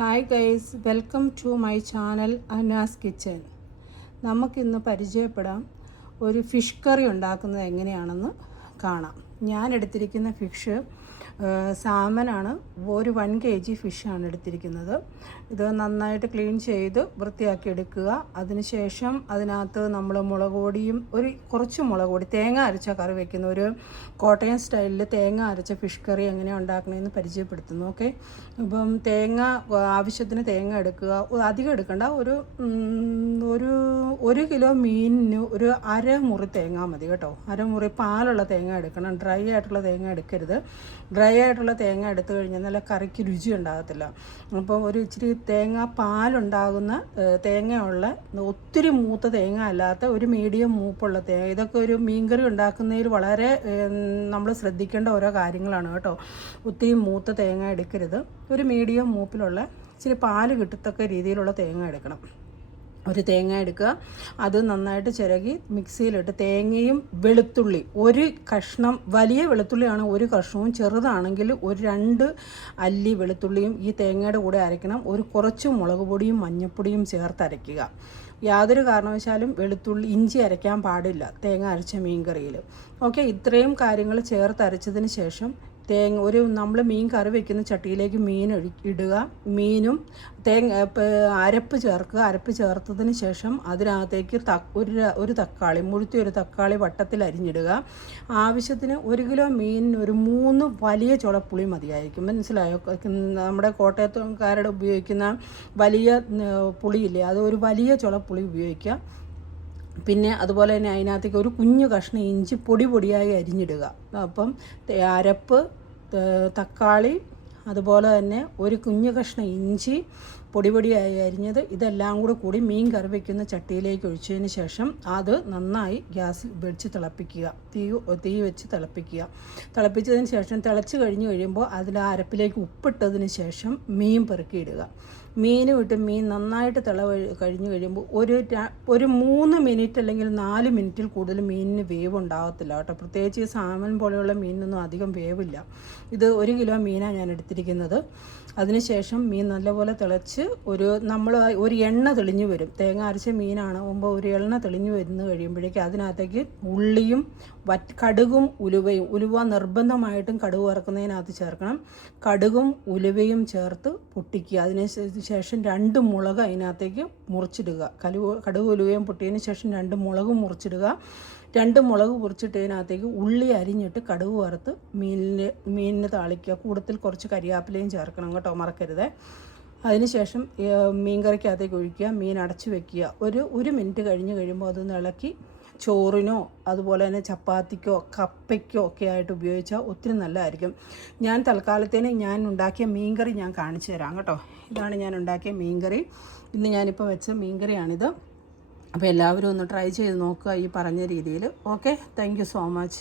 Hi guys, welcome to my channel Anas kitchen. നമുക്കിന്ന് പരിചയപ്പെടാം ഒരു ഫിഷ് കറി ഉണ്ടാക്കുന്നത് എങ്ങനെയാണെന്ന് കാണാം. ഞാൻ എടുത്തിരിക്കുന്ന ഫിഷ് സാമനാണ്. ഒരു 1 kg ഫിഷാണ് എടുത്തിരിക്കുന്നത്. ഇത് നന്നായിട്ട് ക്ലീൻ ചെയ്ത് വൃത്തിയാക്കി എടുക്കുക. അതിനുശേഷം അതിനകത്ത് നമ്മൾ മുളക് പൊടിയും കുറച്ച് മുളക് പൊടി, തേങ്ങ അരച്ച കറി വയ്ക്കുന്ന ഒരു കോട്ടയം സ്റ്റൈലിൽ തേങ്ങ അരച്ച ഫിഷ് കറി എങ്ങനെയാണ് ഉണ്ടാക്കണമെന്ന് പരിചയപ്പെടുത്തുന്നു. ഓക്കെ, അപ്പം ആവശ്യത്തിന് തേങ്ങ എടുക്കുക. അധികം എടുക്കണ്ട. ഒരു കിലോ മീനിന് ഒരു അരമുറി തേങ്ങ മതി കേട്ടോ. അരമുറി പാലുള്ള തേങ്ങ എടുക്കണം. ഡ്രൈ ആയിട്ടുള്ള തേങ്ങ എടുക്കരുത്. ഡ്രൈ ആയിട്ടുള്ള തേങ്ങ എടുത്തു കഴിഞ്ഞാൽ നല്ല കറിക്ക് രുചി ഉണ്ടാകത്തില്ല. അപ്പോൾ ഒരു ഇച്ചിരി തേങ്ങ പാലുണ്ടാകുന്ന തേങ്ങയുള്ള, ഒത്തിരി മൂത്ത തേങ്ങ അല്ലാത്ത ഒരു മീഡിയം മൂപ്പുള്ള തേങ്ങ. ഇതൊക്കെ ഒരു മീൻകറി ഉണ്ടാക്കുന്നതിൽ വളരെ നമ്മൾ ശ്രദ്ധിക്കേണ്ട ഓരോ കാര്യങ്ങളാണ് കേട്ടോ. ഒത്തിരി മൂത്ത തേങ്ങ എടുക്കരുത്. ഒരു മീഡിയം മൂപ്പിലുള്ള ഇച്ചിരി പാല് കിട്ടത്തക്ക രീതിയിലുള്ള തേങ്ങ എടുക്കണം. ഒരു തേങ്ങ എടുക്കുക. അത് നന്നായിട്ട് ചിരകി മിക്സിയിലിട്ട് തേങ്ങയും വെളുത്തുള്ളി, ഒരു കഷ്ണം, വലിയ വെളുത്തുള്ളിയാണ് ഒരു കഷ്ണവും, ചെറുതാണെങ്കിൽ ഒരു 2 അല്ലി വെളുത്തുള്ളിയും ഈ തേങ്ങയുടെ കൂടെ അരയ്ക്കണം. കുറച്ച് മുളക് പൊടിയും മഞ്ഞൾപ്പൊടിയും ചേർത്ത് അരയ്ക്കുക. യാതൊരു കാരണവശാലും ഇഞ്ചി അരയ്ക്കാൻ പാടില്ല തേങ്ങ അരച്ച മീൻ കറിയിൽ. ഓക്കെ, ഇത്രയും കാര്യങ്ങൾ ചേർത്ത് അരച്ചതിന് ശേഷം നമ്മൾ മീൻ കറി വയ്ക്കുന്ന ചട്ടിയിലേക്ക് മീൻ ഇടുക. മീനും അരപ്പ് ചേർക്കുക. അരപ്പ് ചേർത്തതിന് ശേഷം അതിനകത്തേക്ക് ഒരു തക്കാളി, മുഴുത്തിയൊരു തക്കാളി വട്ടത്തിൽ അരിഞ്ഞിടുക. ആവശ്യത്തിന് 1 കിലോ മീനിന് ഒരു 3 വലിയ ചുളപ്പുളി മതിയായിരിക്കും. മനസ്സിലായോ? നമ്മുടെ കോട്ടയത്തുകാരുടെ ഉപയോഗിക്കുന്ന വലിയ പുളിയില്ലേ, അത് ഒരു വലിയ ചുളപ്പുളി ഉപയോഗിക്കുക. പിന്നെ അതുപോലെ തന്നെ അതിനകത്തേക്ക് ഒരു കുഞ്ഞു കഷ്ണം ഇഞ്ചി പൊടിയായി അരിഞ്ഞിടുക. അപ്പം അരപ്പ്, തക്കാളി, അതുപോലെ തന്നെ ഒരു കുഞ്ഞു കഷ്ണം ഇഞ്ചി പൊടിയായി അരിഞ്ഞത്, ഇതെല്ലാം കൂടി മീൻ കറി വയ്ക്കുന്ന ചട്ടിയിലേക്ക് ഒഴിച്ചതിന് ശേഷം അത് നന്നായി ഗ്യാസിൽ വെച്ച് തിളപ്പിക്കുക. തീ വെച്ച് തിളപ്പിക്കുക. തിളപ്പിച്ചതിന് ശേഷം തിളച്ച് കഴിയുമ്പോൾ അതിൽ അരപ്പിലേക്ക് ഉപ്പിട്ടതിന് ശേഷം മീൻ പെറുക്കിയിടുക. മീൻ നന്നായിട്ട് കഴിഞ്ഞ് കഴിയുമ്പോൾ ഒരു 3 മിനിറ്റ് അല്ലെങ്കിൽ 4 മിനിറ്റിൽ കൂടുതൽ മീനിന് വേവ് ഉണ്ടാകത്തില്ല കേട്ടോ. പ്രത്യേകിച്ച് ഈ സാമൻ പോലെയുള്ള മീനിനൊന്നും അധികം വേവില്ല. ഇത് 1 കിലോ മീനാണ് ഞാൻ എടുത്തിരിക്കുന്നത്. അതിനുശേഷം മീൻ നല്ലപോലെ തിളച്ച് നമ്മൾ ഒരു എണ്ണ തെളിഞ്ഞു വരും. തേങ്ങ അരച്ച മീനാണ് ആകുമ്പോൾ ഒരു എണ്ണ തെളിഞ്ഞു വരുന്ന കഴിയുമ്പോഴേക്കും അതിനകത്തേക്ക് ഉള്ളിയും കടുകും ഉലുവ നിർബന്ധമായിട്ടും കടുക് വറക്കുന്നതിനകത്ത് ചേർക്കണം. കടുകും ഉലുവയും ചേർത്ത് പൊട്ടിക്കുക. അതിന് ശേഷം 2 മുളക് അതിനകത്തേക്ക് മുറിച്ചിടുക. കടുക് ഉലുവയും പൊട്ടിയതിന് ശേഷം 2 മുളകും മുറിച്ചിടുക. 2 മുളക് മുറിച്ചിട്ടതിനകത്തേക്ക് ഉള്ളി അരിഞ്ഞിട്ട് കടുക് വറുത്ത് മീനിന് താളിക്കുക. കൂടത്തിൽ കുറച്ച് കരിയാപ്പിലയും ചേർക്കണം കേട്ടോ, മറക്കരുത്. അതിനുശേഷം മീൻ കറിക്കകത്തേക്ക് ഒഴിക്കുക. മീൻ അടച്ചു വെക്കുക. ഒരു മിനിറ്റ് കഴിഞ്ഞ് കഴിയുമ്പോൾ അതൊന്ന് ഇളക്കി ചോറിനോ അതുപോലെ തന്നെ ചപ്പാത്തിക്കോ കപ്പയ്ക്കോ ഒക്കെ ആയിട്ട് ഉപയോഗിച്ചാൽ ഒത്തിരി നല്ലതായിരിക്കും. ഞാൻ തൽക്കാലത്തേന് ഞാൻ ഉണ്ടാക്കിയ മീൻകറി ഞാൻ കാണിച്ചു തരാം കേട്ടോ. ഇതാണ് ഞാൻ ഉണ്ടാക്കിയ മീൻകറി. ഇന്ന് ഞാനിപ്പോൾ വെച്ച മീൻകറിയാണിത്. അപ്പോൾ എല്ലാവരും ഒന്ന് ട്രൈ ചെയ്ത് നോക്കുക ഈ പറഞ്ഞ രീതിയിൽ. Okay, thank you so much.